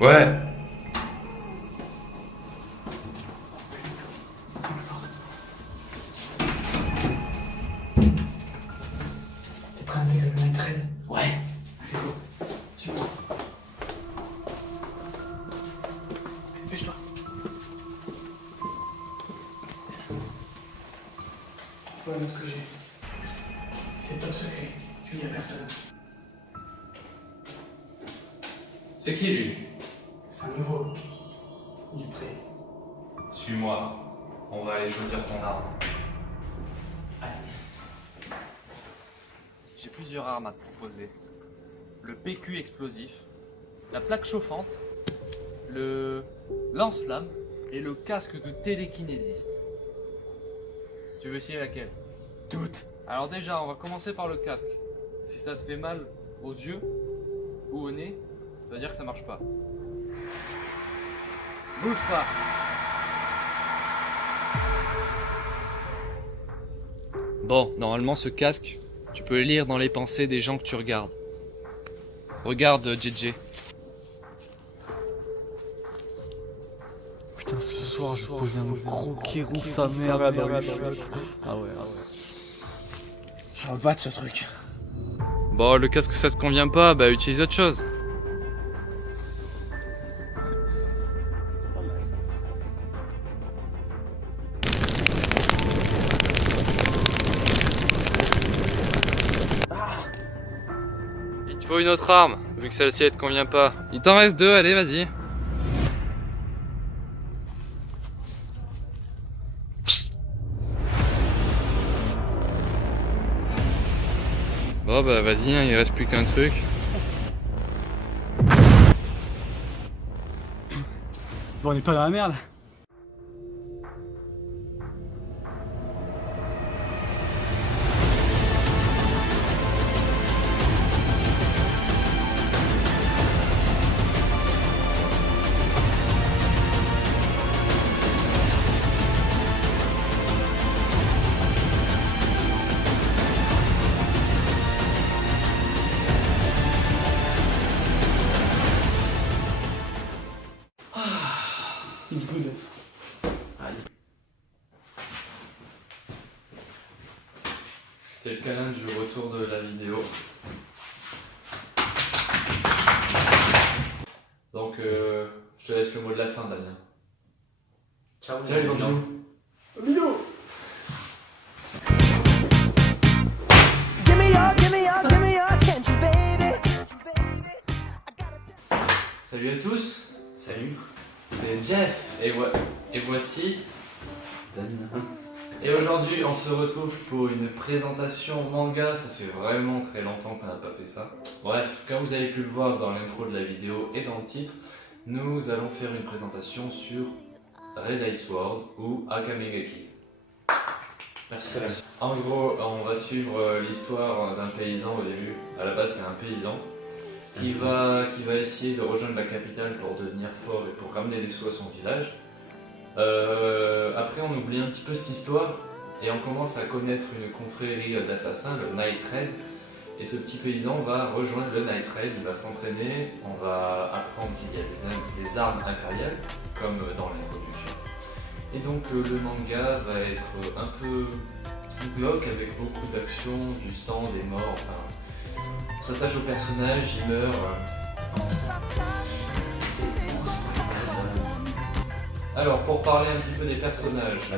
Ouais. T'es prêt à intégrer le night raid? Ouais. Allez, go. Suis-moi. Dépêche-toi. Voilà la note que j'ai. C'est top secret. Tu dis à personne. C'est qui lui? C'est un nouveau. Il est prêt. Suis-moi. On va aller choisir ton arme. J'ai plusieurs armes à te proposer. Le PQ explosif, la plaque chauffante, le lance-flamme et le casque de télékinésiste. Tu veux essayer laquelle? Toutes. Alors déjà, on va commencer par le casque. Si ça te fait mal aux yeux ou au nez, ça veut dire que ça marche pas. Bouge pas. Bon, normalement ce casque, tu peux lire dans les pensées des gens que tu regardes. Regarde JJ. Putain, ce soir, je vais poser un gros kérou sa mère là dans les cheveux. Ah ouais. Je vais battre ce truc. Bon, le casque ça te convient pas, bah utilise autre chose. Il te faut une autre arme, vu que celle-ci elle te convient pas. Il t'en reste deux, allez vas-y. Bon bah vas-y, hein, il reste plus qu'un truc. Bon, on est pas dans la merde. It's good. C'était le câlin du retour de la vidéo. Donc je te laisse le mot de la fin, Damien. Ciao Ciao les bambous. Vidéo. Give me your attention, baby. Salut à tous, Salut. c'est Jeff et voici. Damien. Et aujourd'hui on se retrouve pour une présentation manga, ça fait vraiment très longtemps qu'on n'a pas fait ça. Bref, comme vous avez pu le voir dans l'intro de la vidéo et dans le titre, nous allons faire une présentation sur Red Ice World ou Akame ga Kill. Merci. En gros, on va suivre l'histoire d'un paysan au début. À la base, c'est un paysan qui va essayer de rejoindre la capitale pour devenir fort et pour ramener des sous à son village. Après, on oublie un petit peu cette histoire et on commence à connaître une confrérie d'assassins, le Night Raid. Et ce petit paysan va rejoindre le Night Raid, il va s'entraîner, on va apprendre qu'il y a des armes impériales, comme dans l'introduction. Et donc le manga va être un peu glauque avec beaucoup d'action, du sang, des morts, enfin. On s'attache au personnage, il meurt. Alors pour parler un petit peu des personnages,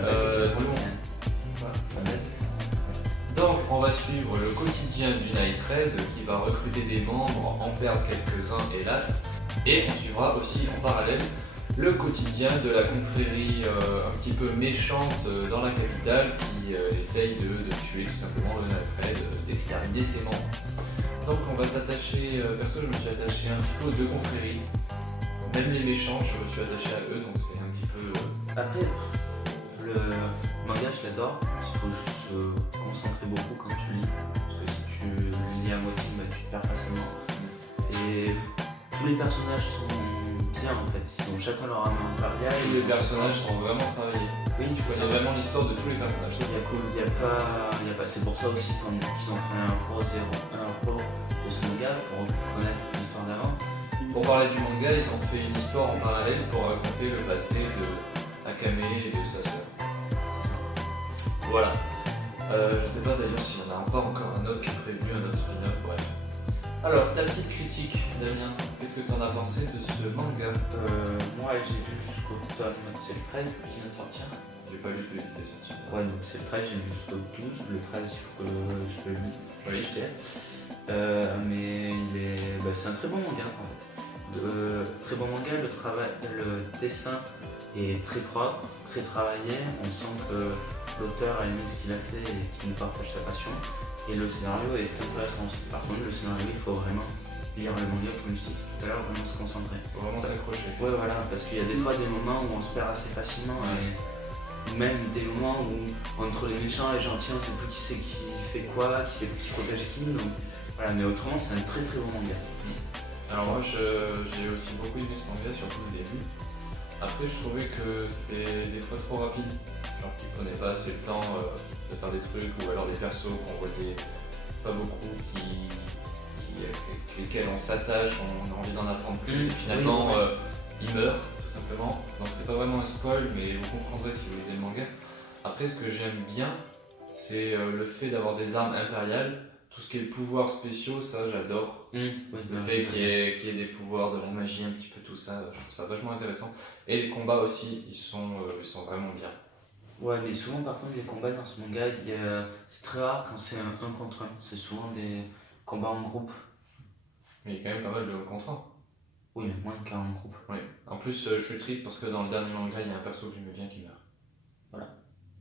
donc on va suivre le quotidien du Night Raid qui va recruter des membres, en perdre quelques-uns hélas, et on suivra aussi en parallèle le quotidien de la confrérie un petit peu méchante dans la capitale qui essaye de tuer tout simplement le Night Raid, d'exterminer ses membres. Donc on va s'attacher, perso je me suis attaché un petit peu aux deux confréries, même les méchants je me suis attaché à eux donc c'est un petit peu... Après, le manga, je l'adore. Il faut juste se concentrer beaucoup quand tu lis. Parce que si tu lis à moitié, bah, tu te perds facilement. Et tous les personnages sont bien en fait. Ils ont chacun leur âme impériale. Les personnages sont vraiment travaillés. Oui, tu C'est connais. vraiment l'histoire de tous les personnages. Il y a pas. C'est pour ça aussi qu'ils ont fait un Pour parler du manga, ils ont fait une histoire en parallèle pour raconter le passé de Akame et de sa sœur. Voilà. Je sais pas d'ailleurs s'il y en a pas encore un autre qui est prévu, un autre spin-off, bref. Alors, ta petite critique, Damien, qu'est-ce que t'en as pensé de ce manga? Moi j'ai lu jusqu'au tome, c'est le 13 qui vient de sortir. J'ai pas lu celui qui est sorti. Ouais, donc c'est le 13, j'ai lu jusqu'au 12. Le 13, il faut que je le lise. Oui. Je dirais. Mais c'est un très bon manga en fait. Très bon manga, le dessin est très propre, très travaillé. On sent que l'auteur a aimé ce qu'il a fait et qu'il nous partage sa passion. Et le scénario est intéressant aussi. Par contre, le scénario, il faut vraiment lire le manga, comme je disais tout à l'heure, vraiment se concentrer. Faut vraiment s'accrocher. Ouais, voilà, parce qu'il y a des fois des moments où on se perd assez facilement. Et même des moments où entre les méchants et les gentils, on ne sait plus qui c'est qui fait quoi, qui protège qui. Donc, voilà, mais autrement, c'est un très très bon manga. Alors moi j'ai aussi beaucoup aimé ce manga, surtout le début. Après je trouvais que c'était des fois trop rapide, genre qu'ils prenaient pas assez le temps de faire des trucs, ou alors des persos qu'on voyait pas beaucoup, lesquels on s'attache, on a envie d'en apprendre plus, et finalement ils meurent tout simplement. Donc c'est pas vraiment un spoil, mais vous comprendrez si vous lisez le manga. Après ce que j'aime bien, c'est le fait d'avoir des armes impériales. Tout ce qui est pouvoirs spéciaux, ça j'adore. Le fait qu'il y ait des pouvoirs, de la magie, un petit peu tout ça, je trouve ça vachement intéressant. Et les combats aussi, ils sont vraiment bien. Ouais, mais souvent par contre les combats dans ce manga, c'est très rare quand c'est un contre un. C'est souvent des combats en groupe. Mais il y a quand même pas mal de contre un. Oui, mais moins qu'en groupe. Oui. En plus, je suis triste parce que dans le dernier manga, il y a un perso que j'aimais bien qui meurt.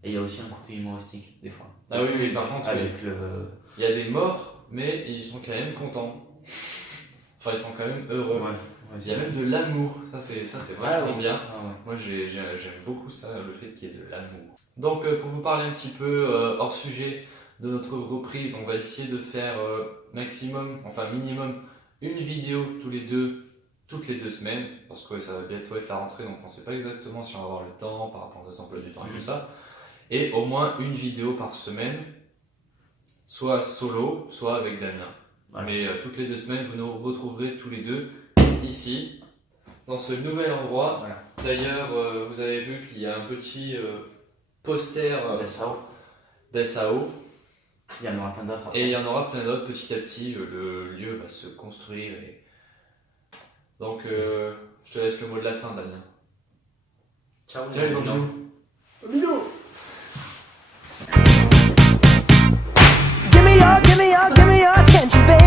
Et il y a aussi un côté humoristique des fois. Ah oui, par contre, avec il y a des morts, mais ils sont quand même contents. Enfin, ils sont quand même heureux. Il y a même de l'amour, ça c'est vachement bien. Moi j'aime beaucoup ça, le fait qu'il y ait de l'amour. Donc pour vous parler un petit peu hors sujet de notre reprise, on va essayer de faire minimum une vidéo toutes les deux semaines, parce que ça va bientôt être la rentrée, donc on ne sait pas exactement si on va avoir le temps par rapport aux emplois du temps et tout ça. Et au moins une vidéo par semaine, soit solo, soit avec Damien. Voilà. Mais toutes les 2 semaines, vous nous retrouverez tous les deux ici, dans ce nouvel endroit. Voilà. D'ailleurs, vous avez vu qu'il y a un petit poster d'SAO. Il y en aura plein d'autres. Et il y en aura plein d'autres petit à petit. Le lieu va se construire. Donc, je te laisse le mot de la fin, Damien. Ciao les bambous. Bidou. Give me your attention, baby.